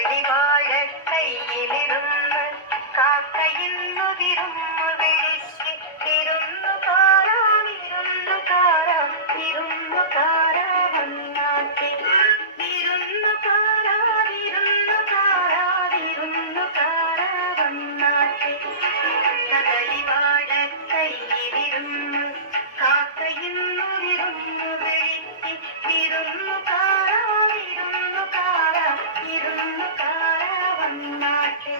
കദളിവാഴ കയ്യിലിരുന്ന് കാക്കയിന്നുതിരുന്നു വിളിച്ച് വിരുന്നുകാരാ വിരുന്നുകാരാ വിരുന്നുകാരാ വന്നാട്ടെ വിരുന്നുകാരാ വിരുന്നുകാരാ വിരുന്നുകാരാ വന്നാട്ടെ കദളിവാഴ കയ്യിലിരുന്ന് കാക്കയിന്നുതിരുന്നു വിളിച്ച് വിരുന്നുകാരാ വിരുന്നുകാരാ വിരുന്നുകാരാ വന്നാട്ടെ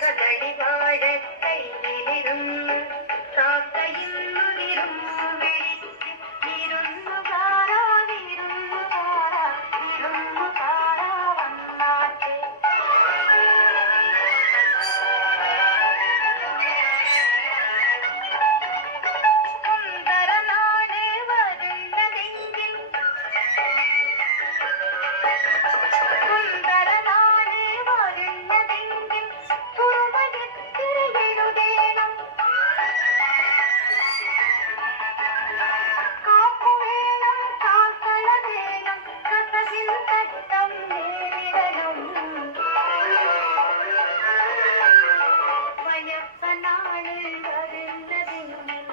കദളിവാഴ കയ്യിലിരുന്ന് കാക്കയിന്നുതിരുന്നു വിളിച്ച് വിരുന്നുകാരാ വിരുന്നുകാരാ വിരുന്നുകാരാ വന്നാട്ടെ സുന്ദരനാട് വരുന്നതെങ്കിൽ സുന്ദരനാട് വരുന്നതെങ്കിൽ തുറവയെത്തിരിയെഴുതേണം കാപ്പു വേണം കാക്കള വേണം കഥകിൽ തട്ടം നേരിടണം വയസ്സനാണ് വരുന്നതെങ്കിൽ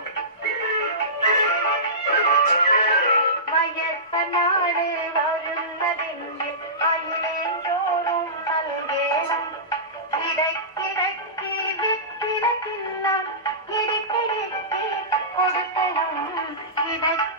വയസ്സനാണ് വരുന്നതെങ്കിൽ അയിലേന്തോറും നൽകേണം ഇടയ്ക്കിടയ്ക്ക് വിത്തിന തിന്നാൻ ഇടിപ്പിടിച്ച് കൊടുക്കണം ഇടയ്ക്ക്